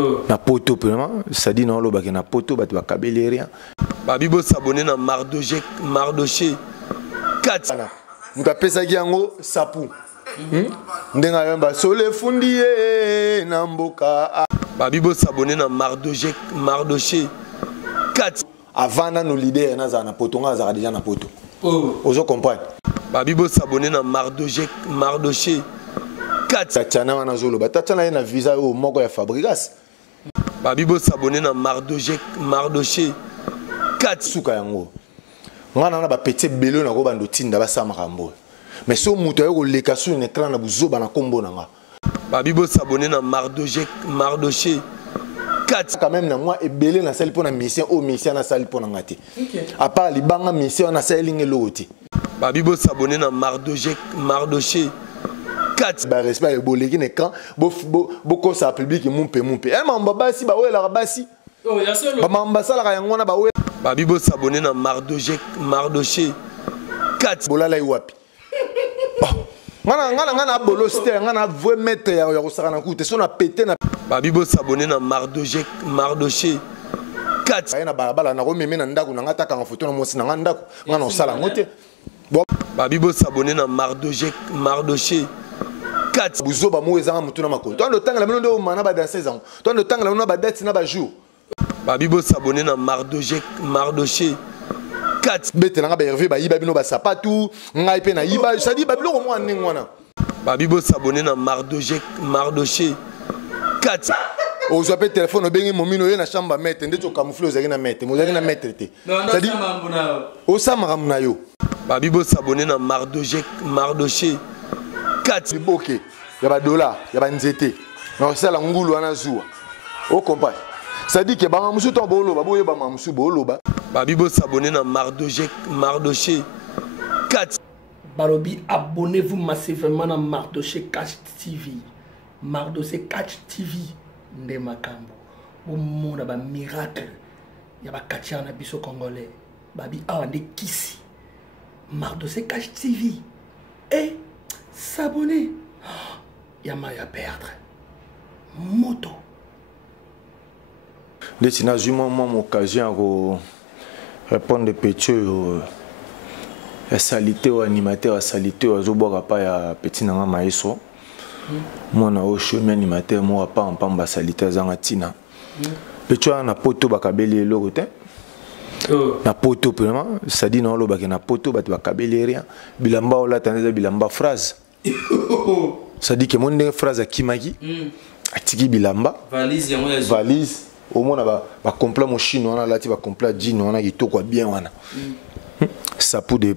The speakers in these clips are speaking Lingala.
Na poto vraiment, ça dit non lo ba na poto ba tu ba kabeli rien. Babibo s'abonner na Mardoché 4. Muta pesa ki yango sapu. Ndenga yamba sole fundi na mboka. Babibo s'abonner na Mardoché 4. Avant nos leaders na poto nga déjà na poto. Ozo comprendre. Babibo s'abonner na Mardoché 4. Tatiana wana zolo ba Tatiana na visa o moko ya Fabregas. Babibo s'abonner na Mardoché 4. Suka yango. Ngana na ba petit belo na ko bando tinda ba sama kambo. Mais so muto yo leka sur un écran na buzoba na kombo na nga. Babibo s'abonner na Mardoché 4. Quand même na moi ebele na sali pona mission o mission na sali pona ngati. À part libanga mission na sali ngeloti. Babibo s'abonner na Mardoché 4. Ba respect boleki na écran boko sa public mumpe. Eh mamba basi ba wela basi. Oh ya solo. Ba mamba sala ka yango na ba wela. Babibo s'abonner na Mardoché 4. Bolala iwapi. Ngana bolo sté ngana vrai mettre ya kosaka na kute so na pété na Babibo s'abonner na Mardoché 4. na balabala na ko meme na ndako na ngata ka photo na mosi na ndako ngana osala ngote. Bon Babibo s'abonner na Mardoché 4. Buzoba mo ezanga mutu na makoto. Toi le temps la melondo mana ba dans 16 ans. Toi le temps la melondo ba date na ba jour. Babibo s'abonner na Mardoché 4. Bete na ba Hervé ba yiba bino ba sapatu, ngai pe na yiba, ça dit ba biloko mo aninga wana. Babibo s'abonner na Mardoché 4. Ozo pe téléphone obengi momino ye na chambre mettre ndeto camoufler ozaki na mettre, mozaki na mettre te. Ça dit o sama na yo. Babibo s'abonner na Mardoché 4. OK. Ya ba dollar, ya ba nzete. Na sala ngulu wana zuwa. O comprend. Ça dit que ba musu to bolo ba boye ba musu bolo ba. Babibo s'abonner na Mardoché 4. Balobi, abonnez-vous massivement à Mardoché Catch TV. Mardoché Catch TV. Nde makambo. Au monde ba miracle. Ya ba katia na biso congolais. Babi awa nde kisi. Mardoché Catch TV. Et s'abonner. Yama ya perdre. Moto. Laissez na jument mon occasion ko répondre de petit la salité au animateur, la salité au zoboka pa ya petit nanga maïso. Moi na o chemin animateur moi pa en pamba salité zanga tina. Petit na poto bakabeli eloko te. Na poto vraiment, ça dit non lo baki na poto ba bakabeli rien. Bilamba ola taneza bilamba phrase. Ça dit que mon phrase a kimaki. Atiki bilamba. Valise yango ya valise. Au moins ba complet mon chino on a là tu va complet jean on a yito quoi bien wana. Ça pour des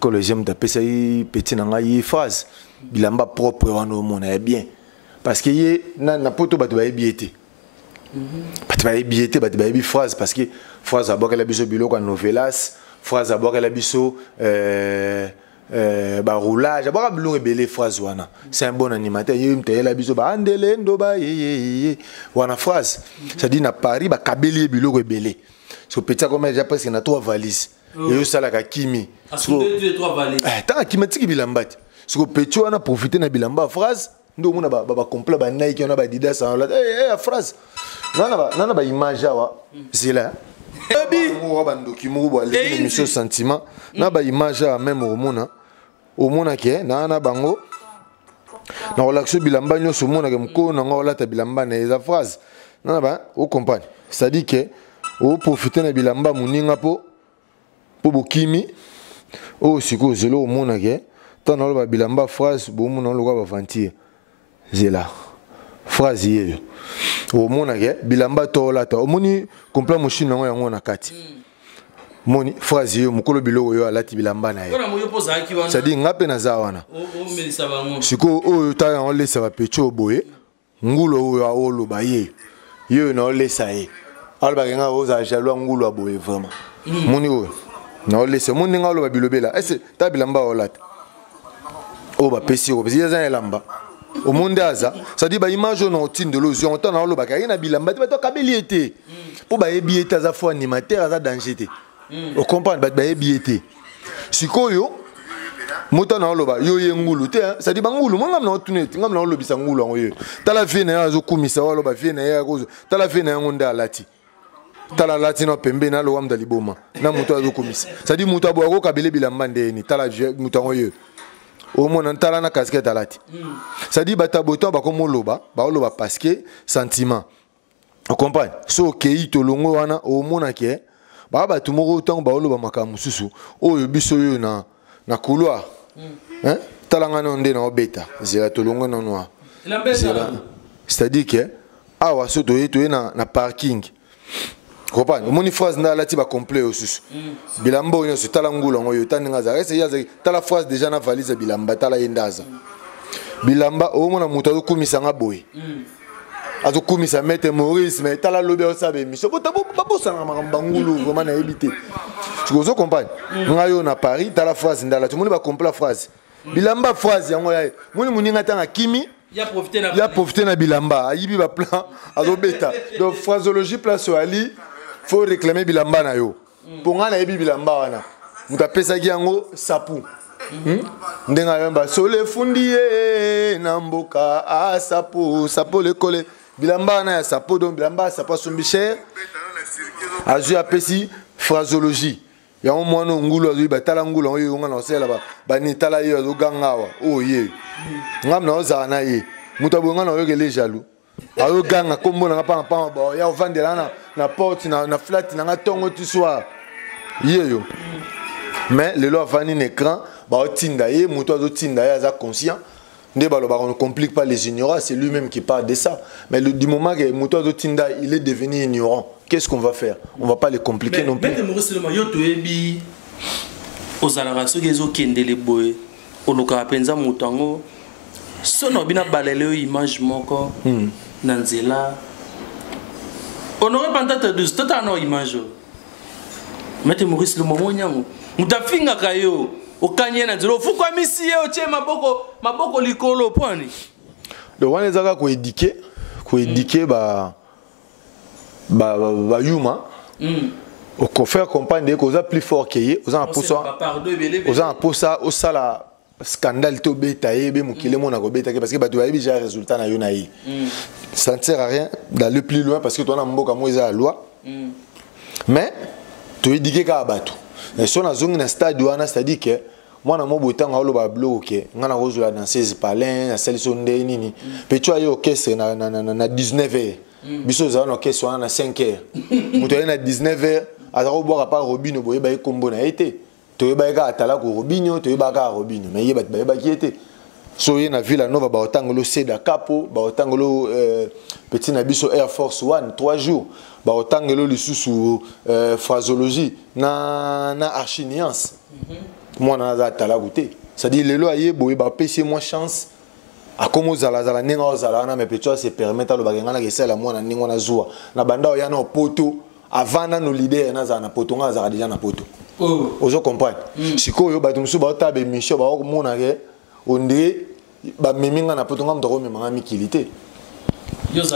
collégiens d'après ça petit nanga y phrase bilamba propre wana on est bien parce que y na poto ba ba biété. Ba ba biété ba ba phrase parce que phrase à boka la biso biloko novelas phrase à boka la biso ba roulage ba biloko belé phrase wana c'est un bon animateur y mte la biso ba andele ndo ba wana phrase ça dit na Paris ba kabeli biloko belé so petit comme j'ai presque na 3 valises et ça la kimi so 3 valises tant kimatiki bilamba so petit wana profiter na bilamba phrase ndo mona ba complet ba Nike on a ba Adidas la phrase nana ba image wa c'est là on va document bo les émissions sentiment na ba image même au mona ke na bango na relaxo bilamba nyoso mona ke mko na ngola ta bilamba na eza phrase na ba o comprendre ça dit que o profiter na bilamba muninga po bokimi o siko zelo o mona ke tant na ba bilamba phrase bo mona lo ba vantir zela phrase ye o mona ke bilamba to la ta o moni complet machine na yango na kati moni phrase yo mukolo biloko yo alati bilamba na ye ça dit ngape na za wana siko o ta on lesa ba pecho boye ngulo yo olo ba ye yo na lesa ye alba nga oza jaloux ngulo boye vraiment moni o na lesa moni ngalo ba bilobela est ta bilamba olata o ba pesi o pesi ya za elamba au monde aza ça dit ba image no tindo lo zo on ta na lo ba ka ina bilamba te ba to kabeli été pour ba ebi été za fo animateur za danger te o comprendre ba ebi été sikoyo Mota na oloba yo ye ngulu te ça dit bangulu mo ngam na otuneti ngam na olobisa ngulu ngo ye tala vie na ya zo kumisa oloba vie na ya ko tala vie na ya ngonda lati tala lati no pembe na lo wamda liboma na moto azo kumisa ça dit moto abo ko kabele bilamba ndeni tala moto ngo ye au moins on tala na casquette lati ça dit bata boto ba ko moloba ba oloba parce que sentiment on comprend so kei to longo wana au moins ke ba tu moko tant ba oloba makamu susu oyo biso yo na couloir hein talanga nonde na obeta zela tolongo na noa c'est-à-dire que awa so to na parking comprendre moni phrase na lati ba complet osusu bilamba onyo so talangula ngoyo taninga za rese ya tala phrase déjà na valise bilamba tala yendaza bilamba o mona muto azokumisa nga boy azokumisa mete Maurice mais tala lobe osabe mission ko tabo babosana makamba ngulu vraiment na éviter tu vous comprendre ngayo na Paris tala phrase ndala tu moni ba complet phrase bilamba phrase yango ya moni muninga tanga kimi ya profiter na bilamba ayibi ba plan azobeta donc phraseologie place ali faut réclamer bilamba na yo pour nga na yebi bilamba wana muta pesa ki yango sapu ndenga yamba sole fundiye na mboka a sapu le kole bilamba na ya sapu donc bilamba sapu sombicher azu apesi phraseologie yango mwana ngulu azu batala ngulu oyo nga na osela ba ni tala yo azu gangawa oh ye ngam na oza na ye muta bonga na yo ke les jaloux ayo ganga kombo na pa ba ya ovandela na porte na flat na ngatongo tu soir yeyo mais le lo avani un écran ba otinda ye muto azo tinda ya za conscient nde ba lo ba on complique pas les ignorants c'est lui-même qui parle de ça mais du moment que muto azo tinda il est devenu ignorant qu'est-ce qu'on va faire on va pas les compliquer non plus mais Maurice le mayo to ebi ozalaka soki ezokendele boye oluka penza mutango sono bina balele image moko na nzela on aurait pas tata douce tota no image mete Maurice le moment nyango mutafinga kayo okanye na nzela fukwa misi ye otie maboko likolo poni donc on les a ko éduquer ba yuma au faire comprendre que vous êtes plus fort que eux vous en posa au sala scandale to beta yebe mukile mona ko beta parce que ba doit déjà résultat na yona yi ça ne sert à rien d'aller plus loin parce que toi na mboka mo eza loi mais to éduquer ka bato et son azongi na stade wana c'est-à-dire que moi na mo botanga olo ba bloquer ngana ko zula danseuse palin na celle sonde nini pe tu ayo orchestre na 19h biso za na orchestre wana na 5h muto na 19h azaro boka pa robino boye ba kombo na été toyeba ka atala ko robinho toyeba ka robinho mais yeba ba ki était so ye na Villa Nova ba otangolo seda capo ba otangolo petit na biso Air Force One 3 jours ba otangolo lisusu phraseologie na archiniance moi na za atala goûter ça dit lelo aye boye ba pesi moi chance a comme zala ninga zala na mais peut-être se permettre lo baganga na kesela moi na ningo na zua na banda o yana poto avant na no leader na za na poto nga za déjà na poto ozo comprendre sikoyo bato musu ba tabe mission ba ko mona ke onde ba meminga na poto nga mtoko memanga mikilité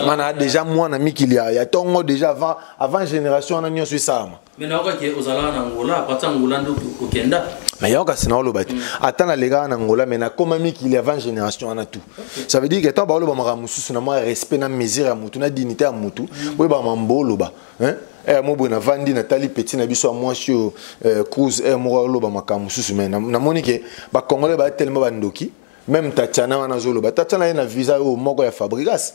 mana déjà moi na mikili ya tongo déjà avant génération na nyonso isama mais na ko ke ozala na ngola pata ngola ndo kokenda mais yoka sina lo bati atana lega na ngola mais na koma mikili avant génération na tout ça veut dire que toi ba lo ba maka mususu na moi respect na mesure ya mutu na dignité ya mutu boy ba mambolo ba hein mo bona vandi na tali petit na biso moi sur cruise mo lo ba maka mususu mais na monike ba congolais ba tellement ba ndoki même Tatiana wana zolo ba Tatiana na visa au moko ya Fabregas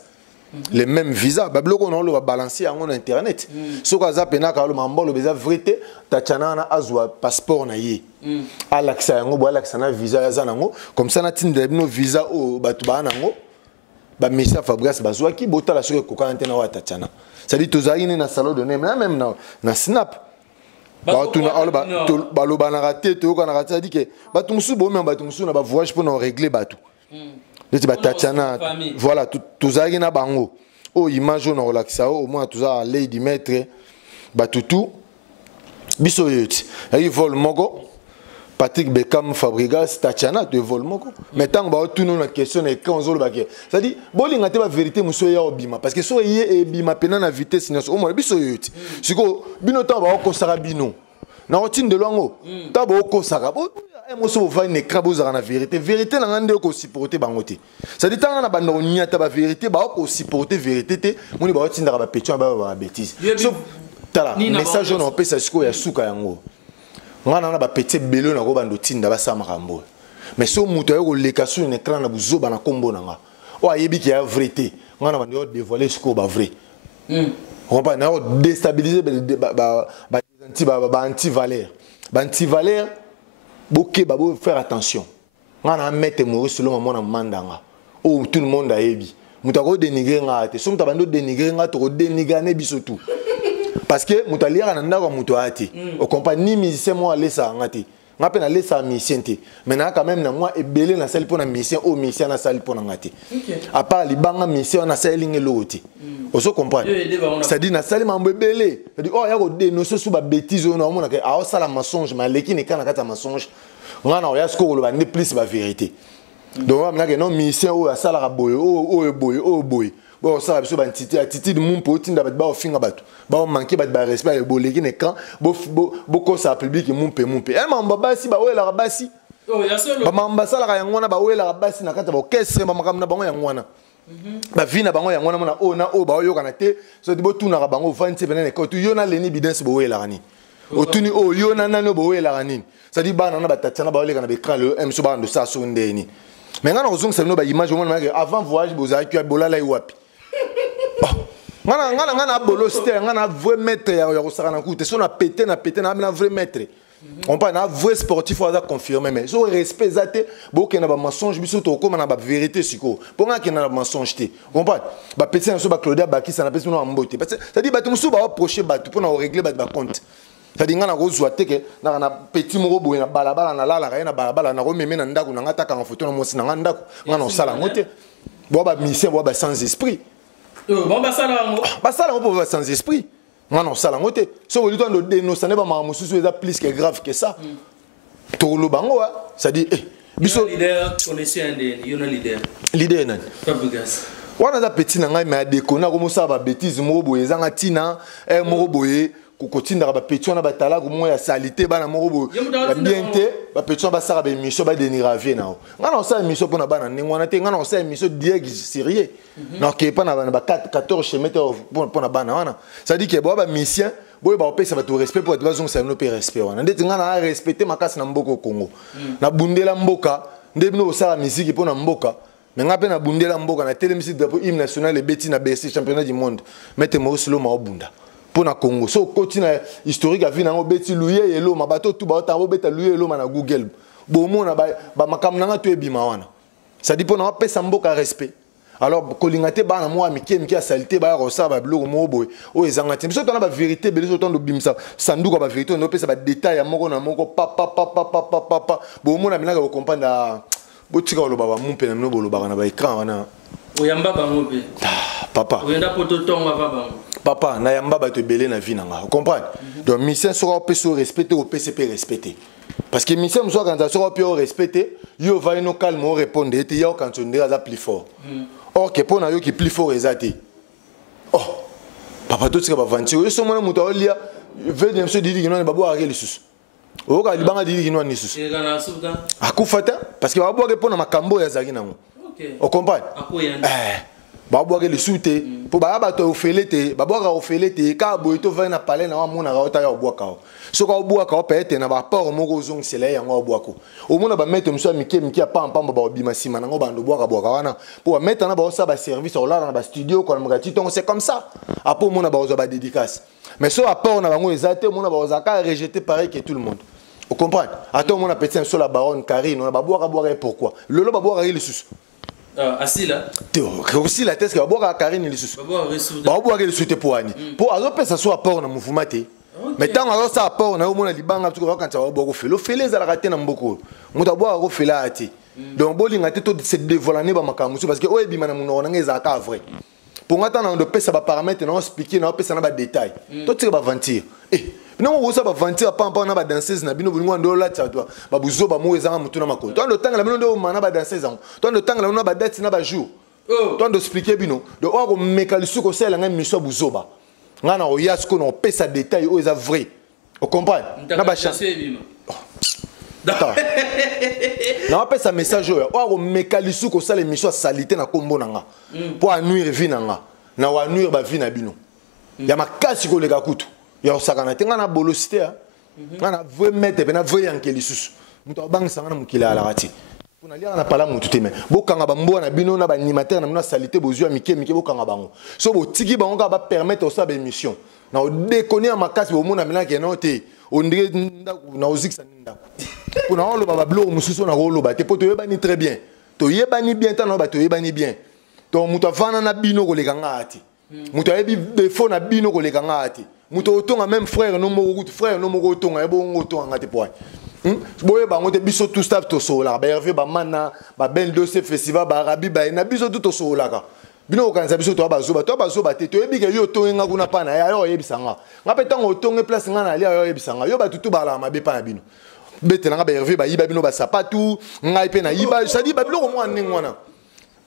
les mêmes visas babloko on va balancer en internet so ka za pena ka lo mambolo beza vérité Tatiana na azwa passeport na ye alaxa yango bo alaxa na visa ya zanango comme ça na tinde no visa o batu ba nango ba misa Fabregas bazwa ki bota la so ko ka antena wa Tatiana ça dit tozali na salon de même na snap batu na balo bana raté to ka na raté dit que batu musu bo même batu musu na ba voyage pour no régler batu Tatiana voilà tozali na bango o image on relaxa au moins toza lady maître batutu biso yoti ay vol moko Patrick Beckham Fabregas Tatiana de vol moko mais tant ba tout nous la question est quand on baké ça dit bolinga te ba vérité muso ya obima parce que so yé e bima pena na vitesse au moins biso yoti siko bino temps ba ko sara bino na otine de longo ta ba ko sara Moi, je vais une écrabose à la vérité. Vérité, on a un peu supporter bangoté. Ça dit tant on a bandé on y a ta vérité, bah on supporter vérité. Moi, je vais tirer la pétition, bah bêtise. Tala message on peut ça siko ya suka yango. On a na petit belon na go bando tinda ba samarambo. Mais so muto yo leka sur un écran na buzo bana kombo nanga. O ayebi ki ya vérité. On a bando dévoiler siko ba vrai. On va na déstabiliser ba anti-valeur. Ba anti-valeur boké babo faire attention. On a mettre mourir selon mon mandanga. Oh tout le monde a yebi. Muta ko dénigrer nga te. So muta bando dénigrer nga to dénigrer ne biso tout. Parce que mutalia ananda kwa muto ati. Au compagnie musicien moi lesa ngati. Ngape na lesa musicien te. Maintenant quand même na moi ebele na salle pour na musicien au musicien na salle pour na ngati. À part libanga musicien na salle ngelo ti. Oso comprendre. Ça dit na salle mambo ebele. Ça dit oh ya ko dénoncer sous ba bêtise on mona ke a sala mensonge mais leki ne kana kata mensonge. Ngana o ya sko lo ba ne plus ba vérité. Donc on a que non musicien o sala ka boy o boy. Bon ça biso ba ntiti attitude mon pote nda ba ofinga bato ba manquer ba respect bo leki ne kan bo ko sa public mon pe e mamba basi ba wela basi oh ya solo ba mamba sala ka yangwana ba wela basi na kata ba orchestre ba makamna bango yangwana ba vina bango yangwana mona o ba yo kana te so dibo tuna ka bango vanti benene ko tu yo na leni bidance bo wela kani otuni o yo na nano bo wela kani ça dit bana na ba tatana ba wela kana be kran le mso ba ndo sa so ndeni mais ngana ozong selno ba image mona avant voyage boza ki bolala iwapi ngana bolo c'était ngana vrai maître ya ko na koute so na pété na vrai maître on pas na vrai sportif on a confirmer mais so respect zate bo ke na ba mensonge biso to ko na ba vérité siko pour nga ke na ba mensonge te on pas ba pété so ba Claudia Bakisa na pesi no ambote parce que ça dit ba musu ba approcher ba pour na régler ba compte ça dit ngana ko zwa te ke na petit moko boye na balabala na lala ka na balabala na ko meme na ndako na ngata ka photo na mosi na ndako ngana osala ngote bo ba mission bo ba sans esprit. Bon basala on peut sans esprit. Non ça la ngote. So vous dites de dénoncer ba mamususu eza plus que grave que ça. To lo bango ça dit biso leader connaissez un leader. Leader nan. Fabugas. Wana za petit na ngai mais déconner comme ça ba bêtise mo boye zanga tina mo boye kokotinda ba petit na batala ko mo ya salité bana mo boye. Bien te ba petit ba sara ba émission ba déniravie na. Ngana ça émission pour na bana ngwana te ngana ça émission direct sérieux. Non que pas na 14 km pour na bana wana. Ça dit que bo ba mission boye ba opesa ba to respect pour être bazong ça no pe respect wana. Ndeti ngana respecter makasi na mboko Congo. Na bundela mboka ndebino osala musique pour na mboka. Mais ngape na bundela mboka na télémission drapeau hymne national et beti na BC championnat du monde. Mette mo solo ma bunda. Pour na Congo so continue historique a vu na beti louye yelo mabato tout ba ta beta louye yelo na Google. Bo mo na ba makam na to ebima wana. Ça dit pour na pesa mboka respect. Alors kolingate ba na moi miki a salité ba rosa ba bloko mo boy o ezangati biso tona ba vérité beliso tondo bimsa sanduko ba vérité no pesa ba détail ya moko na moko papa bo mo na binaka ko comprendre botika lo baba mumpe na no bolo ba na ba écran wana oyamba bango pe papa oyenda poto tonga baba papa na yamba ba to belé na vie nanga comprendre donc mission sera peso respecter au PCP respecter parce que mission soit quand ça sera peu respecter yo va no calme o répondre et yo quand on dira ça plus fort. Or que pour nayo qui plus fort ezati. Oh. Papa tout ce que va vantir. Yo so mona muta olia veut monsieur didi kino babo arrêter les sous. O ka libanga didi kino ni sous. Ezana soudan. Akufata parce que babo répondre makambo ya zaki nango. OK. On comprend? Akoyanda. Babo les sous te pour baba to ofelete babo ka ofelete ka boito va na parler na mona ka ota ya obwaka. So ka obwaka o pete na ba port moko zong sele ya ngo obwako. O mona ba mettre monsieur miki a pam ba obima sima na ngo bando bwaka wana pour mettre na ba ça ba service au là dans ba studio ko na ngati donc c'est comme ça. Après mona ba ozo ba dédicace. Mais so apport na bango ezate mona ba ozaka rejeter pareil que tout le monde. Vous comprenez? Attends mona petit sur la baronne Karine on ba bwaka pourquoi? Le ba bwaka les sous. Asila aussi la tête que baboka Karine les sous baboka les sous te poani pour azope ça soit apport na mouvement te mais tant alors ça apport na omona libanga tu quand tu baboka felo fele za la rater na mboko muta boka ko fela ati donc bolinga te to se dévoiler ba makamusu parce que o ebima na muno na ngeza ka vrai pour ngata na ndo pesa ba paramètres na expliquer na pesa na ba détail to tire ba ventir non on va vantir pas na ba danseuse na bino bolingo ndo la tchatwa ba buzo ba mo ezanga mutu na makolo to ndo tanga la bino ndo mana ba danseuse to ndo tanga la na ba date na ba jour to ndo expliquer bino de o ko mekalisu ko sela nga miso buzoba ngana o yasko no pesa détail o eza vrai o comprendre na ba chance Na pas ça message o mekalisu ko sala émission salité na kombo nanga pour nuire vie nanga na wa nuire ba vie na bino ya makasi ko leka kutu ya osakana tenga na bolosité na vrai mettre na vrai yankelisusu muto bang sanga na mukila ala rati kuna lia na pala mutu teme bokanga ba mbo na bino na ba animateur na bino salité bozua mike bokanga bango so bo tiki bango ka ba permettre osa ba émission na o déconner makasi bo mona mena ke no te on dirait na ozikisa ndako pour na oloba ba blog mususu na oloba te poto yebani très bien to yebani bien ta na ba to yebani bien to muto vana na bino ko lekanga ati muto yebi défaut na bino ko lekanga ati muto otonga même frère no mo otonga ebo ngotonga ngate point boye bango te biso tout staff to sola ba Hervé ba mana ba ben dossier festival ba arabi ba na biso tout to sola ka bino okanza biso to bazoba te to yebi ke yo tonga kuna pana ya yo yebisanga ngape tango otonga place ngana ali yo yebisanga yo batutu bala mabe pa na bino betela nga ba Hervé ba yiba bino ba sapatu ngai pe na yiba ça dit ba biloko mo aninga wana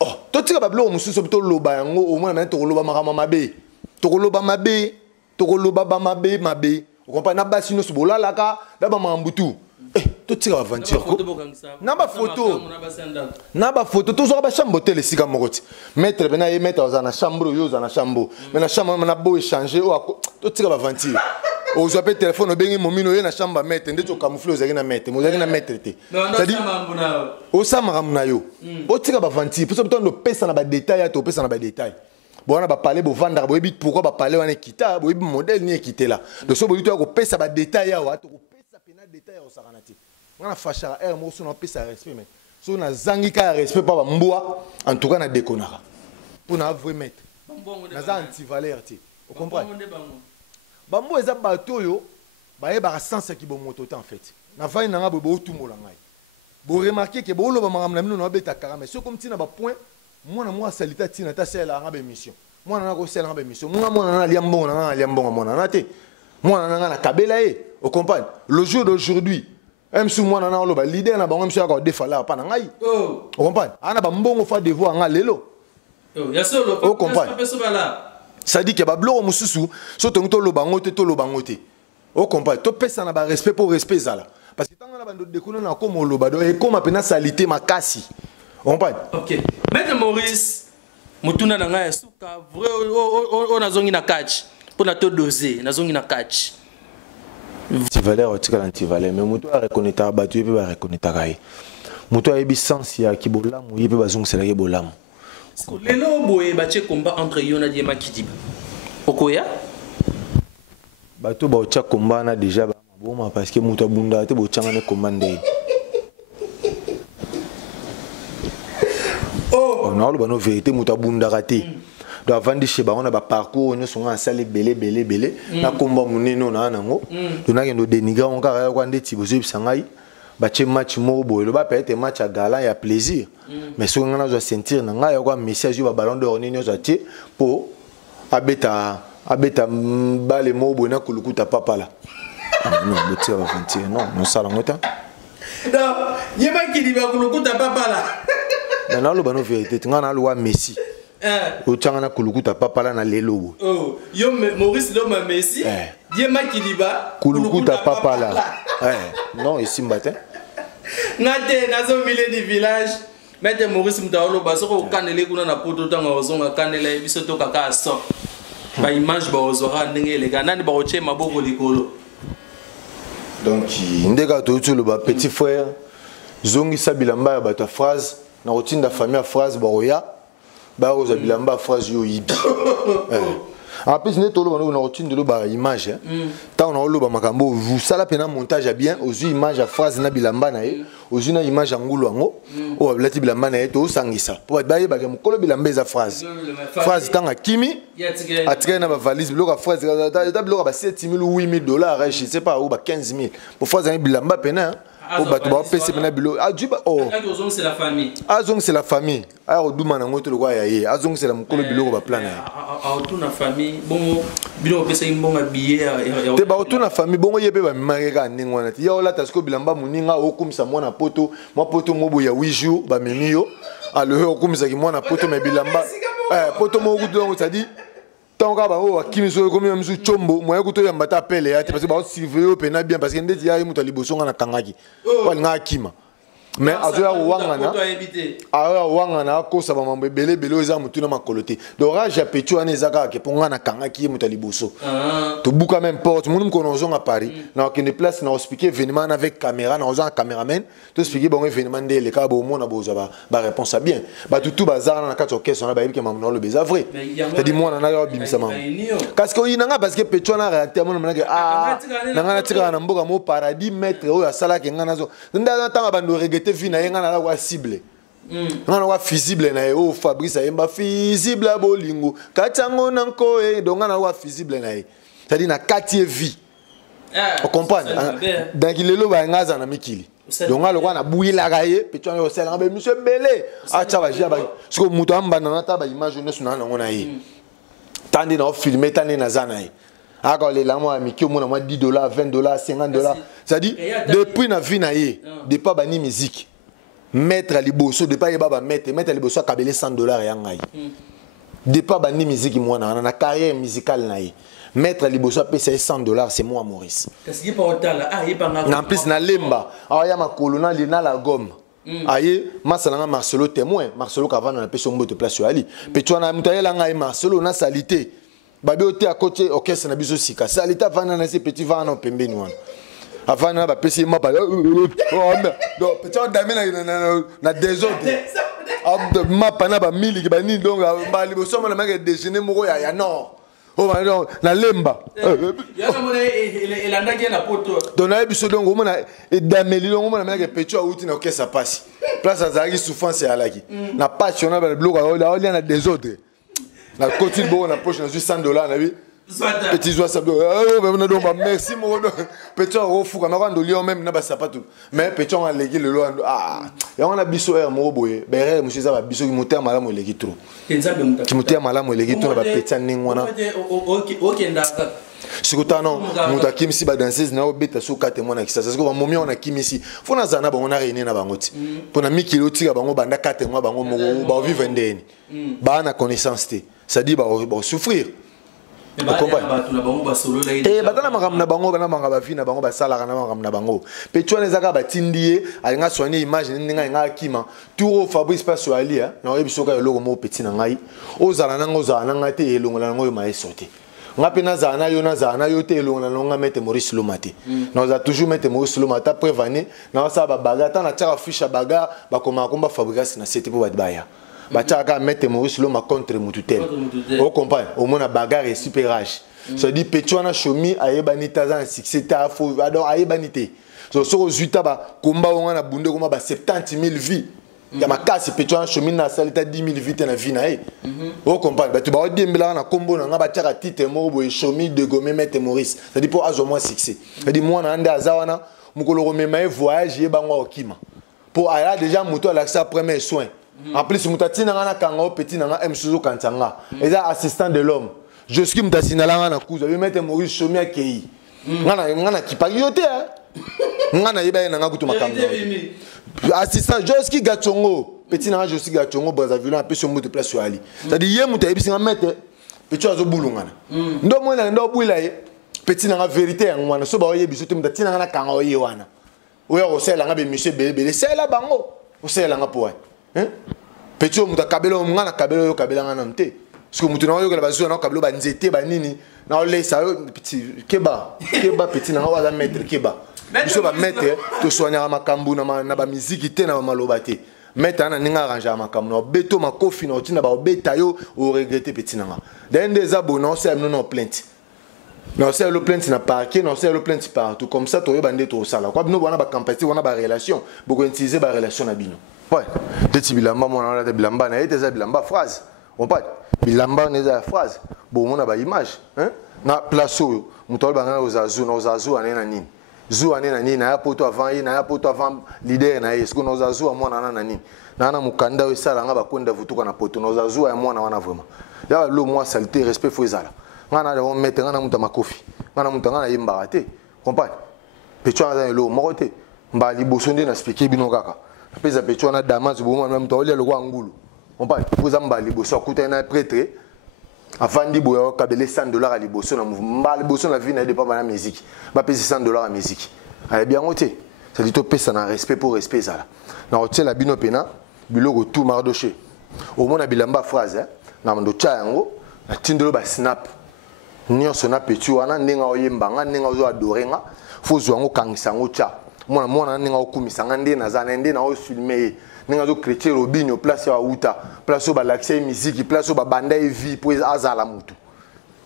oh to tika ba biloko mususu to loba yango au moins na to loba makama mabe to loba mabe to loba ba mabe on comprend na basi no sobola laka da ba mambutu to tira aventure ko na ba photo to zo ba chambre hotel sika mokoti maître bena ye maître za na chambre yo za na chambre mais na chambre na bo échanger to tira aventure o zo pe téléphone obengi momino ye na chambre maître nde to camoufler ozaki na maître mozaki na maître te c'est dire o samara muna yo o tira aventure pour ça to pesa na ba détail to pesa na ba détail bon on a parlé bo vendre bo bit pourquoi ba parler on ekita bo modèle ni ekité là donc so bo to ko pesa ba détail ya wa to détail au saranati on a fâché à mo so na pesa respect mais so na zangika respect pas mboa en tout cas na déconara pour na vrai mettre na za anti valeur ti vous comprenez bambo eza bato yo ba e ba sens ki bo moto en fait na vai na ngabo bo tumola ngai bo remarquer que bo lo ba mangam na mino na beta kara mais so comme ti na ba point moi salita ti na ta sela ngaba émission moi na ko sela ngaba émission moi na liambonga na liambonga moi na te moi na kabela e vous comprenez le jour d'aujourd'hui même si moi na oloba leader na bango monsieur akao defala pa na ngai vous comprenez ana ba mbongo fa devoir nga lelo ya solo vous comprenez ça dit que ba bloko mususu so to loba ngote to loba ngote vous comprenez to pesa na ba respect pour respect zala parce que tanga na bando dekuna na ko mo loba do e koma pena salité makasi vous comprenez OK Maître Maurice mutuna na ngai suka vrai on azongi na catch pour na to doser na zongi na catch antivaleur otika antivaleur mais mutu a reconnaître batu pe ba reconnaître kai mutu a ebi sens ya kibolamu yepe bazongisa la kibolamu lelo boye bache combat entre Yona Diema Kidiba okoya batu ba otia combat na déjà ba maboma parce que mutu abunda te bo tchanga ne combat ndé on a le vérité mutu abunda raté donc avant de chez ba on a ba parcours on sont en salle belé na combat muneno na nango donc na kendo dénigrer on ka kwa ndeti bozo bisangai ba che match mo boy le ba peut-être match à galant ya plaisir mais so ngana zo sentir na nga ya kwa message ba ballon d'or ni nyo zati po abeta bale mo boy na kulukuta papa là non le tir va sentir non ça la ngota non Diema Kidiba kulukuta papa là na lo ba no vérité ngana lo wa Messi o tchangana kulukuta papa là na lelo oh yo Maurice Loma Messi Diema Kidiba kulukuta papa là non ici matin ngate nazo milieu du village Maître Maurice Mutaolo basoko kanele kuna na poto tanga ozonga kanela biso to kaka so ba image ba ozora ndenge le kanani ba oche maboko likolo donc ndeka to le ba petit frère zongi sabilamba ya bata phrase na rotinda famille phrase ba roya ba oza bilamba phrase yo yibi en plus ne tolo na routine de lo ba image tant on a lo ba makambo vous ça la pena montage bien aux images à phrase na bilamba na e aux une image ngulu ngo o blati bilamba na e to sangisa po ba ye ba ke mokolo bilamba za phrase tanga kimi atika na ba valise biloko phrase ta biloko ba 7000 ou 8000 dollars je sais pas ou ba 15000 pour phrase na bilamba pena o bato ba pese pena bilo ajuba azong c'est la famille c'est la famille a oduma na ngoto lo kwa ya ye azong c'est la mokolo biloko ba plan na na famille bon bilo pesa imbonga billet te ba otuna famille bongo yebe ba mareka ningwana ti ya ola tasko bilamba muninga okumisa mwana poto mobo ya 8 jours ba memiyo alors okumisa ki mwana poto me bilamba poto mo gudu ngo tadi tant que ba kimi so comme même sur chombo moi ko to yamba ta pele ya parce que ba surveiller pena bien parce que ndeti ya muta liboso nga na kangaki ko nga kima mais azoya wangana wangana ko sa ba mambe belé oza mutu na makolote donc rage petu ane zaka ke ponga na kangaki muta liboso to buka même porte munum ko nozon à Paris na ke ne place na expliquer événement avec caméra na ozan cameraman to expliquer bon événement de le ka bo mona boza ba réponse à bien ba tout bazar na kato question na ba ke mamno le beza vrai c'est dit moi na yo bimisa mam parce que inanga parce que petu na réacteur mon na ke na tika na mboka mo paradis maître o ya sala ke ngana zo ndana tanga bando regretter vie na yenga na wa cible ngana wa visible na o Fabrice ayemba visible a bolingo katango nanko e donc ngana wa visible na c'est dit na quartier vie on comprend donc il lo ba ngaza na mikili donc ngalo kwa na buila kaye petu na osela ngabe monsieur Belé acha ba jia ba siko muto amba na ta ba image ne suna na ngona yi tandi na filmer tandi na zana yi aka le la moi mikio mona moi $10 $20 $50 ça dit depuis na vie na ye de pas bani musique mettre liboso de pas yeba ba mettre liboso kabele $100 ya ngai de pas bani musique moi na carrière musicale na ye mettre liboso pesa $100 c'est moi Maurice qu'est-ce qui pas autant là en plus na lemba aya makolo na lina la gomme aye masalanga Marcelo témoin Marcelo kavana na pesa mbote place yo ali pe tu na mutayela ngai Marcelo na salité babe ote à côté orchestre na biso sika salité vana na ces petits vana pembeni wana avana ba pesa ma ba donc petit dame na désordre ma pana ba mili ki ba ni donc ba liboso na maka déjeuner moko ya non oh na lemba ya na mona elanda ki na poto donc na biso donc mona e dameli donc mona maka petit outi na orchestre passe place azaki souffrance ya laki na passionné ba bloc là na désordre na côté bon na poche na $100 na bi petit joie ça merci mon petit refu quand on doit même na ba sapato mais petit on a légué le loin ya on a biso er mo boye bere monsieur ça ba biso ki moteur malamu légué trop ki moteur malamu légué trop na ba petit ningwana OK ndaka sikuta non muta kimisi ba danseuse na obeta so kate mona kisasa siko ba momi on a kimisi fona zana ba on a réuni na bangoti pona mikilo tika bango banda kate mwa bango mo ba vivre ndeni ba na connaissance te ça dit ba souffrir batana makambo na bango bana manga ba fina bango basalaka na makambo na bango pe tshwana ezaka batindie alinga soigner image ninga nga kima turo Fabrice passo ali na oyebisoka eloko mo petit na ngai ozala nanga te elongola nango yo maesote nga pena zana yo te elongola nango mete Maurice Lomate na oza toujours mete Maurice Lomate prévané na sa ba baga ta na tshaka ficha baga ba koma komba Fabrice na sete po badibaya Bachaka mette Maurice Loma contre Moututel. Vous comprenez? Au moins, la bagarre est super rage. Ça dit, Petuana Chomi, Ayebanita, c'est un faux. Alors, Ayebanité. Sur aux Utaba, combat, on a bundé comme 70 000 vies. Il y a ma casse, Petuana Chomi, na salita 10 000 vies dans la vie. Vous comprenez? Tu vas dire, mais combo, on a battu à titre, Mobo et Chomi, de Gomé, mette Maurice. Ça dit, pour au moins succès. Ça dit, moi, on a un Azawana, Moukolo Romemae, voyage, Yebango Okima. Pour aller déjà, Mouto, l'accès à premier soin. En plus, Moutati n'a kango petit n'a M Suzu Kantanga. Il est assistant de l'homme. Je suis Moutatina là na couze. Je mettre Maurice Chomi à Kei. Ngana qui parle yote ngana yeba na ngakutu makambo. Assistant Joski Gachongo. Petit n'a Joski Gachongo Brazzaville un peu sur moto place sur Ali. Ça dit hier Mouta ebisi mettre petit azo bulungana. Ndo mwana ndo buila ye. Petit n'a vérité ngwana so ba yebiso te Moutati na kango ye wana. Oya osela ngabe monsieur Belé c'est là bango. Osela nga hein petit muta kabelo ngana kabelo yo kabela ngana mte parce que mutu na yo kala bazo na kabelo ba nzete ba nini na ole sa petit keba petit na wa mettre keba biso ba mettre to soigner makambu na ba musique te na maloba te mettre na ninga arranger makambu na beto makofi na otina ba beta yo o regretter petit na dans des abonnés c'est non plainte non c'est le plainte na parquet non c'est le plainte partout comme ça to yo bande to sala quoi bino bona ba campagne wana ba relation beaucoup utiliser ba relation na bino. Ouais, des bilamba, mon a des bilamba, na des bilamba phrase. On parle bilamba, na des phrase. Bon, on a ba image, hein? Na place où, mutol banga aux azou, ane na nini. Zou ane na nini, na ya poto avant leader na est-ce que nos azou à moi na nini. Na na mukanda we sala nga ba konda vutuka na poto nos azou à moi na wana vraiment. Ya lo moi saleté respect faut ezala. Ngana de on mettre ngana muta makofi. Ngana muta ngana yimba te. Comprendre? Pecho ngana lo mokote. Mba libosonde na expliquer bino kaka. Pesa petuana damas bouma même to le ngulu on parle vous amba liboso kuta na prêtre Avant de boire, kabele $100 à liboso na mouvement, liboso na vie na dépend de la musique. Ba payer $100 à musique. Allez bien côté. Ça dit to pesa na respect pour respect ça là. Na hotel la bino pena, biloko tout mardoché. Au moins na bilamba phrase hein. Na mando cha yango, na tindelo ba snap. Nyonso na petu wana ndenga oyembanga, ndenga ozo adorenga, fo zwango kangisa ngo cha. Mwana ndenga okumisa ngande na zana ndena o filmer. Ninga zo chrétien robinho place ya uta place ba l'accès musique place ba banda e vie pour azala mutu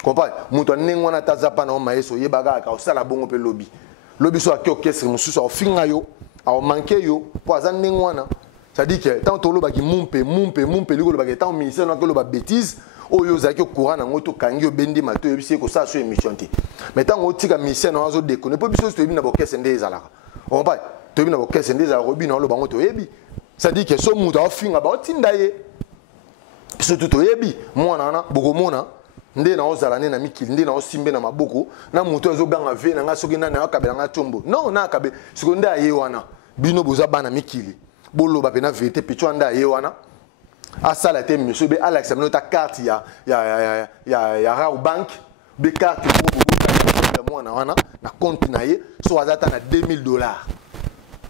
comprendre mutu ninga na tazapa na maeso yebaga ka osala bongo pe lobby so akio orchestre mususu ofinga yo a manquer yo pour azan ninga na ça dit que tant to loba ki mumpe liko loba ke tant ministère na ko loba bêtise oyo zaki courant na ngoto kangi yo bendi mato yebisi ko sa so émission te mais tant otika ministère na zo déconner po biso to bina orchestre ndezala on va to bina orchestre ndezala robinho loba ngoto yebi. Ça dit que ce monde a fini à bâtir d'ailleurs. Surtout toi yebi, moi nana, beaucoup mona, ndé na ozalane na mikili, ndé na osimbe na maboko, na muto zo banga ve na ngasoki na na kabela na chombo. Non na kabe, seconda yewana, bino boza bana mikili. Bolo ba pena vérité pichwa nda yewana. Asala te monsieur be Alex amno ta carte ya Rao Bank, be carte pour moi na compte na ye, so azata na $2000.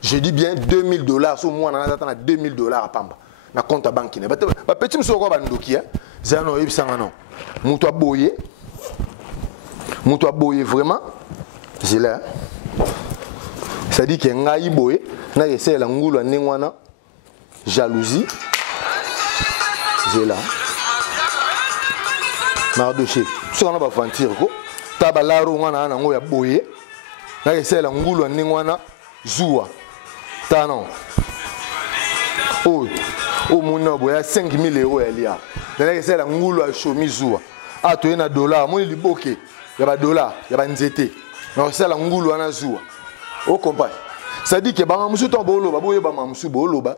Je dis bien $2000, sur moi, on a $2000 à Pamba. Na compte à banque. Ba petit monsieur ko bandoki hein. Zano yebisanga non. Muto aboye vraiment. C'est là. Ça dit que ngai boye na essayer la ngulu nengwana jalousie. C'est là. Mardoché. Ce qu'on a pas fantir ko. Tabalaro ngwana na ngo ya boye. Na essayer la ngulu nengwana zoua. Non. Oh, mon noble, il y a 5 000 € il y a. C'est la ngoulou à chomizoua. Ah, tu as un dollar, moi il boke. Il y a un dollar, il y a un zété. C'est la ngoulou à zoua. Vous comprenez? Ça dit que monsieur Tambolo, baboye ba mamsu bolo ba.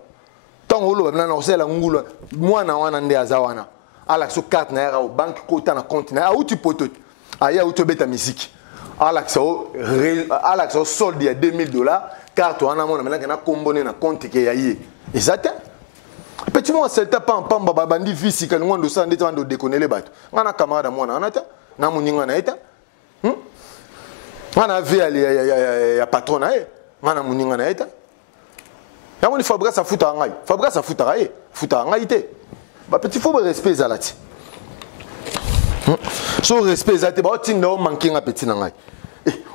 Tambolo ba na c'est la ngoulou. Moi na wana ndé azawana. Ala so carte na era au banque kota na compte na. Ah où tu pote. Ah ya où tu beta musique. Ala so solde il y a $2000. Carte wana mona melaka na kombone na compte ke yaye exact petit moi c'est pas en pamba babandi visi kan ngondo sa ndete wando déconner les bateaux ngana camarade mona anata na muninga na eta ngana vie ya patron na e ngana muninga na eta ya moni Fabrice afuta ngai Fabrice afuta ngai futa ngai te ba petit faut respect zalati so respect zate ba tinda o manquer nga petit na ngai.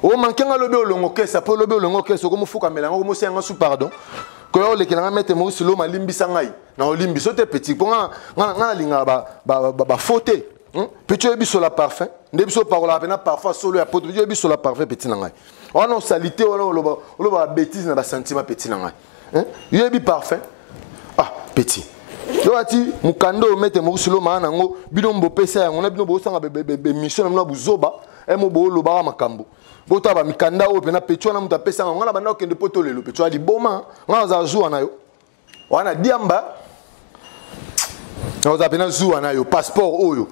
O manquant à l'obé au long ok, ça peut l'obé au long ok, c'est comme fou comme mélange, comme c'est un sous pardon. Quand les gens mettent moi sur l'eau, ma limbi sangai, na limbi sauté petit, pour un linga ba fauté. Petit ebi sur la parfum, n'ebi sur parole à peine parfois solo à pote, petit ebi sur la parfum petit nangai. On a salité, on a bêtise na ba sentiment petit nangai. Ebi parfum, ah petit. Yoati mukando mette moi sur l'eau mana ngo, bidombo pesa, on a bidombo sanga mission na buzoba, emo bo lo ba makambo. Bota ba mikanda o pena pecho na muta pesa ngana banda okende poto lelo pecho ali boma ngana za zuwa na yo wana diamba ngana pena zuwa na yo passeport oyo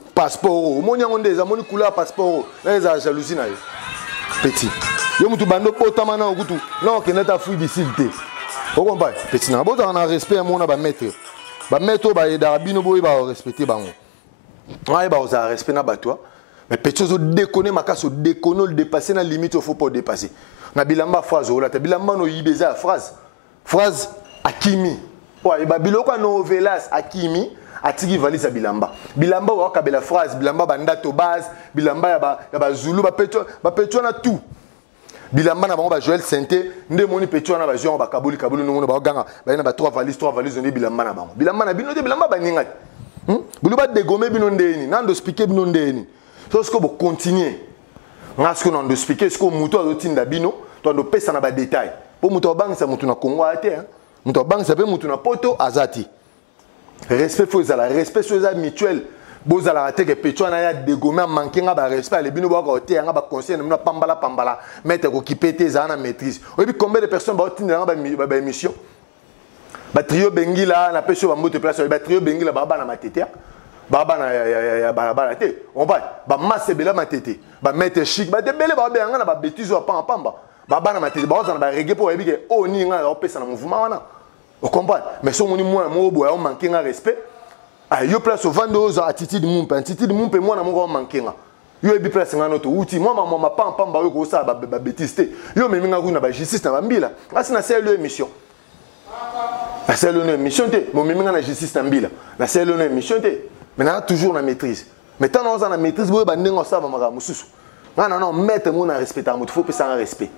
moni yango ndeza moni couleur passeport na za jalousie na yo petit yo mutu bando bota mana okutu na okende ta fui d'ici o kompa petit na bota na respect mona ba maître ba eda bino boy ba respecter bango ngai ba oza respect na batwa. Mais petit chose déconner ma casse déconner le dépasser la limite il faut pas dépasser na bilamba phrase là ta bilamba no yibeza phrase akimi ouais ba biloko no velas akimi atiki valise bilamba wa kabela phrase bilamba banda to base bilamba ya ba zulu ba pecho na tout bilamba na bango ba Joël Santé nde moni pecho na ba Jean ba kabuli no ba ganga ba na ba trois valises on bilamba na bango bilamba na bino de bilamba ba ninga buluba dégommer bino ndeni nando expliquer bino ndeni. So ce que vous continuez, parce que nous expliquons ce que nous avons dit d'abino, nous avons fait ça détail. Pour nous avons ça nous Congo à terre, nous avons ça nous avons poto azati. Respect faut ça, respect sur ça mutuel. Boza la tête que pétro na ya dégommer manquer nga respect les bino ba côté nga ba conseil na pambala mettre ko kipete za na maîtrise. Et puis combien de personnes ba tinda nga ba émission. Ba trio bengila na peso ba moto place ba trio bengila ba na matete. Baba na balabala te on va ba masse bela matete ba mettre chic ba de bele ba benga na ba bêtise wa pamba baba na matete ba za na ba reggae pour ebike oni nga o pesa na mouvement wana on comprend mais so moni moi mo boya on manquer un respect Ah, yo place au vendre attitude mumpe, attitude mumpe moi na mon manquer. Yo ebi place ngano to uti moi ma pamba yo ko sa ba bêtise. Yo me minga kuna ba justice na bambila. Asi na c'est l'émission. La c'est l'émission té, mon minga na justice na mbila. La c'est l'émission té. Maintenant toujours na maîtrise. Mais tant on a la maîtrise boye ba ndengo sa ba maka mususu. Non mettre mon à respecter mo faut pas un respect.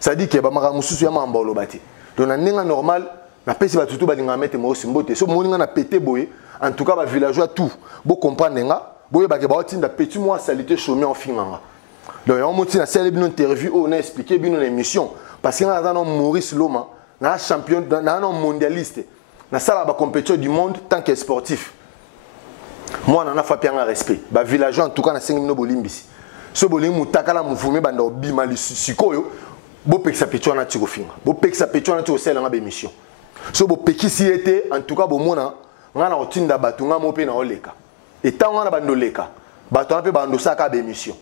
Ça dit que ba maka mususu ya mamba olobati. Donc na ndenga normal na pesi ba tutu ba linga mettre mo simbote. So mo linga na pété boye. En tout cas, les villageois, tout. Vous comprenez, vous avez un petit mois salité chômé en finanga. Donc, on a fait une interview, on a expliqué une émission. Parce qu'il y a un Maurice Loma, un champion, un mondialiste. Dans la compétition du monde tant que sportif. Moi, on a fait un respect. Les villageois, en tout cas, on a 5 minutes de bolimbisi. Ce bolimbi, on a fait un bima de sikoyo. Vous pouvez faire pétuana na tiko finga. Vous pouvez faire pétuana na tiko sel en émission. Ce vous pouvez si était, en tout cas, vous ngana otinda batu nga mope na oleka eta ngana bandoleka batu na pe bando saka ba émission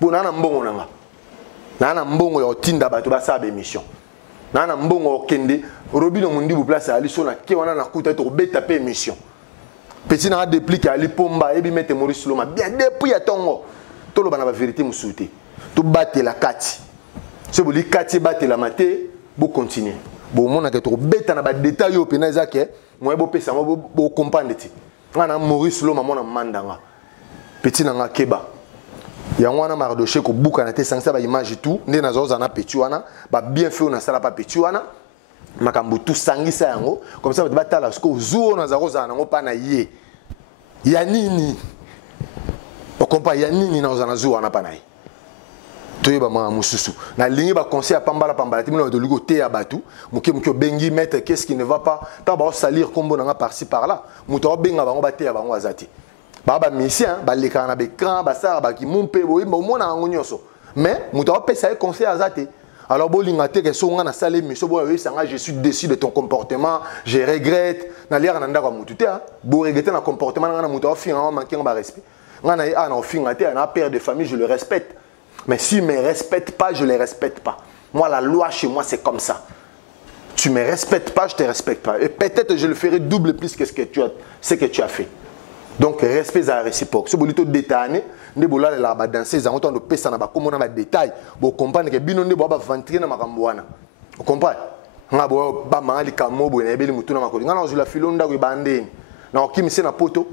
bona na mbongo nanga na mbongo ya otinda batu ba sa ba émission na mbongo okende robino mundi bu place ali so na ke wana na kuta to beta pe émission petit na déplique ali pomba ebi mete Maurice Loma bien depuis atongo to lo bana ba vérité musuté to battre la kati se boli kati battre la maté bo continuer bo mona ke to beta na ba détail yo pena ezake moi bo pesa mo bo comprendre ti ngana Maurice Loma mona mandanga petit nanga keba ya ngwana Mardoché ko buka na te sangsa ba image tout nde na zoza na petit wana ba bien fait na sala pa petit wana makambu tout sangisa yango comme ça ba tala sko zuo na zaroza na ngo pa na ye ya nini o kompa ya nini na zona zuo na pa na ye toyeba ma mususu na ligne ba conseil à pambala ti mino de lugo te ya batu muke bengi mettre qu'est-ce qui ne va pas ta ba salir combo na par-ci par-là muto benga bango ba te ya bango azati ba mission ba leka na bekran ba sara ba ki mumpe bo mona ngo nyoso mais muto pesa conseil azati alors bolinga te ke so nga na sale mission bo sanga je suis déçu de ton comportement je regrette na lire na ndaka mutu te bo regretter na comportement na muto finga manquer ba respect nga na na finga te na père de famille je le respecte. Mais s'ils ne me respectent pas, je ne les respecte pas. Moi, la loi chez moi, c'est comme ça. Tu ne me respectes pas, je ne te respecte pas. Et peut-être je le ferai double plus que ce que tu as fait. Donc, respect à réciproque. Ce bolito détaillé, ne bola la ba danser, ça entend de pesa na ba comme on a ba détail. Bo comprendre que bino ne bo ba ventrer na makamboana. Vous comprenez? Nga bo ba mangali kamo bo na ebeli mutu na makoli. Nga na la filonda ko bandeni. Na okimisi na poto.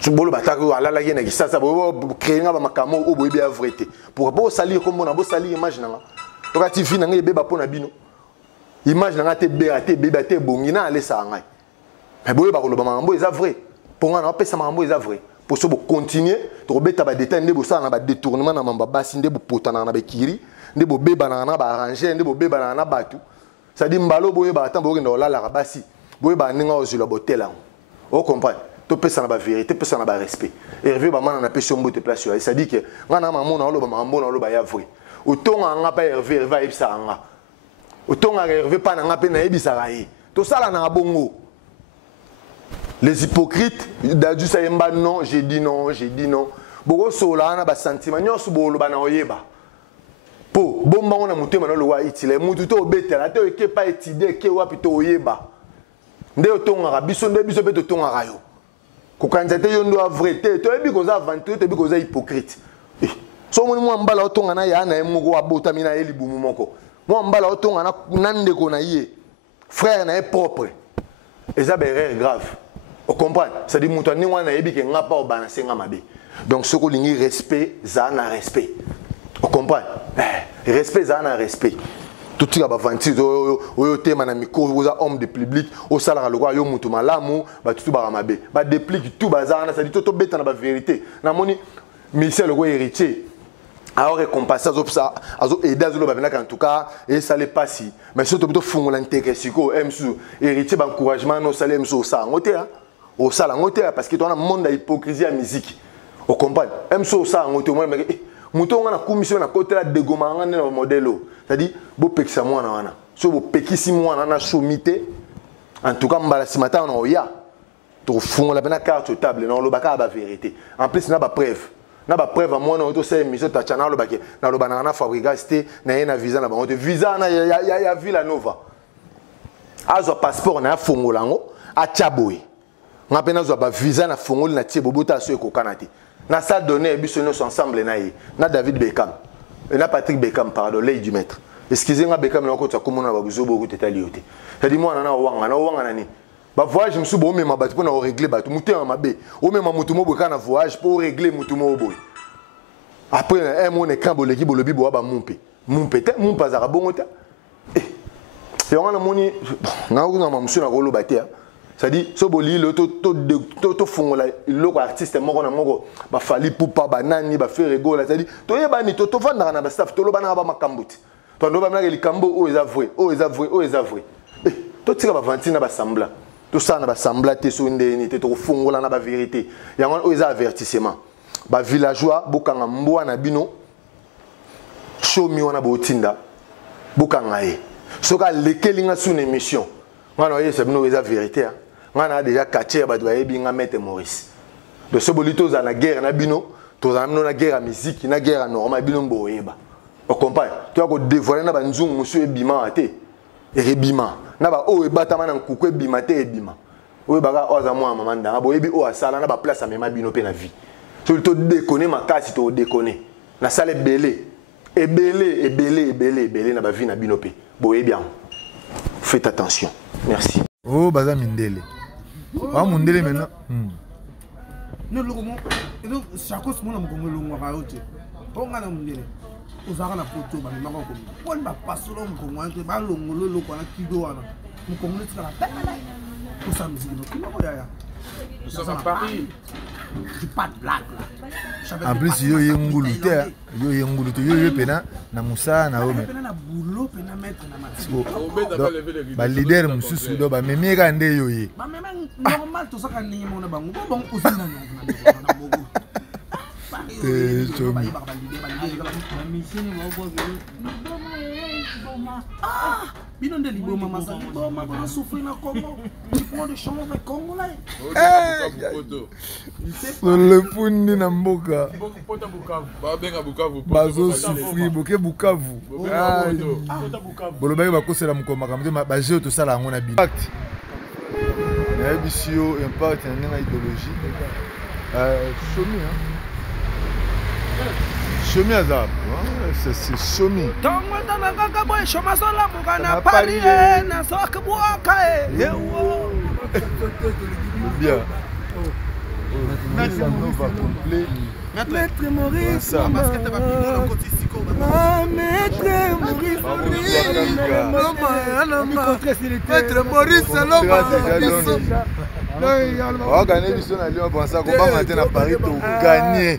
Tu bolo batako alala yena ki ça bo créer nga ba makamo o bo bien vrai pour bo salir comme on a bo salir image na to ka tifi na nga beba pona bino image na nga te beba te bongina ale sa ngai mais bo ba ko lo ba mambo eza vrai pour nga na pesa mambo eza vrai pour so bo continuer to beta ba détail ndé bo sa na ba détournement na mamba basi ndé bo potana na ba kiri ndé bo beba na ba arranger ndé bo beba na batu ça dit mbalo bo ba tan bo nda olala ka basi bo ba ninga ozula botela o comprendre to pesa na ba vérité pesa na ba respect Hervé ba mana na pesa mbote place yo ça dit que ngana mamona olo ba mamona olo ba ya vrai otonga nga pa Hervé va ebisa nga otonga Hervé pa na nga pe na ebisa rayi to sala na bongo les hypocrites dadu sayemba non j'ai dit non boko sola na ba sentiment nyoso bolo ba na oyeba po bomba ona mutema na lo wa itile mutu to betela te ke pa etide ke wapi to oyeba nde otonga biso nde biso pe to tonga rayo kokanza te yondo vrai te to ebi koza aventure te ebi koza hypocrite so moni mo mbala otonga na ya na emoko abota mina elibumu moko mo mbala otonga na nande ko na ye frère na est propre et ça erreur grave on comprend ça dit muto ni wana ebi ke ngapa o balancer nga mabe donc ce ko lingi respect za na respect on comprend respect za na respect tout ça ba vanti oyo tema na miko oza homme de public o sala lokwa yo mutu malamu ba tutu ba mabe ba déplique tout bazana ça dit to beta na ba vérité na moni Michel ko héritier a récompensé azo aider azo ba venaka en tout cas et ça les passi mais surtout to fungola nteke siko emsu héritier ba encouragement no salem so ça ngote o sala ngote parce que toi na monde de hypocrisie à musique o comprendre emso ça ngote moi mais mutonga na commission na côté la dégomanga na modèle c'est-à-dire bo pekisa mwana wana so bo pekisi mwana na somité en tout cas mbala simata na oya to fungola bena carte table na lo baka ba vérité en plus na ba preuve à mwana auto c'est mission ta chana lo baki na lo bana na fabricité na na visa na ba visa na ya Villa Nova azo passeport na fungola ngo a chaboy nga pe nazwa ba visa na fongoli na tie bobota so ekokana te na ça donné biso nyonso ensemble na ye na David Beckham et na Patrick Beckham pardon l'œil du maître excusez-moi Beckham na ko tsa komona ba buzo boku tetali yote ça dit moi na wanga nani ba voyage msu bo mema batu pona o régler batu mutema mabe o mema mutu mo boka na voyage pour régler mutu mo boy après un mon écran boleki bolobi bo ba mumpe te mumpa za bongo ta et on a moni na ko na mamsu na ko lo batia ça dit so boli le to fongola loko artiste moko na moko ba fali pupa ba nani ba faire rigola ça dit to yeba ni to fanda na ba staff to lo bana ba makambuti to ndo ba na li kambo o eza vrai to tika ba vantina ba sambla to ça na ba sambla te so ndeni te to fongola na ba vérité yango o eza avertissement ba villageois bokanga mbwa na bino show mi wana botinda bokanga ye soka lekelinga sous émission ngana ye sebino eza vérité ngana déjà catché ba doye binga mettre Maurice de ce bolito za na guerre na bino to za na guerre à musique na guerre à normal bino mboyeba o compagne tu ko dévoiler na ba nzungu monsieur ebima ate ebima na ba o ebatama na nkuku ebima te ebima o baka oza mwa mamanda na boyebi o asala na ba place amema bino pe na vie so to déconner makasi to déconner na salle belé ebele na ba vie na bino pe boyebi bien faites attention merci. Oh, baza mindele. Ah, mindele maintenant. Non, le comment? Et donc, chaque fois, mon amour, le mot va au thé. On a mindele. Aux armes à photo, bah, nous avons on va passer l'homme comme moi, que bah, le quoi, qui doit, nous comme nous la pour ça, nous nous sommes à Paris. C'est pas de blague là. En plus, yo yengulu te, yo pena na musa na ome. Pena na boulot, pena mettre na mati. Ba leader mususu do ba memeka nde yo ye. Ba même normal to saka ningi mona bango. Bon aussi na bogo. Chomi. Ah, bino nde liboma masaki boma ba souffrir na Congo. Tu prends des chambres de Congo là. Le fundi na mboka. Bazo souffrir boke Bukavu. Bolobaki bakosela mukoma kamte ba jeu to sala ngona bi. Impact. Na bisio impact na idéologie. Chomi Chomi azab, c'est Chomi. Tongo na kaka boy choma sola mukana Paris na soka buaka yewo. Bien. Maintenant on va complet. Maître Maurice. Maître Maurice. On va gagner l'histoire à Lyon, on va gagner à Paris pour gagner.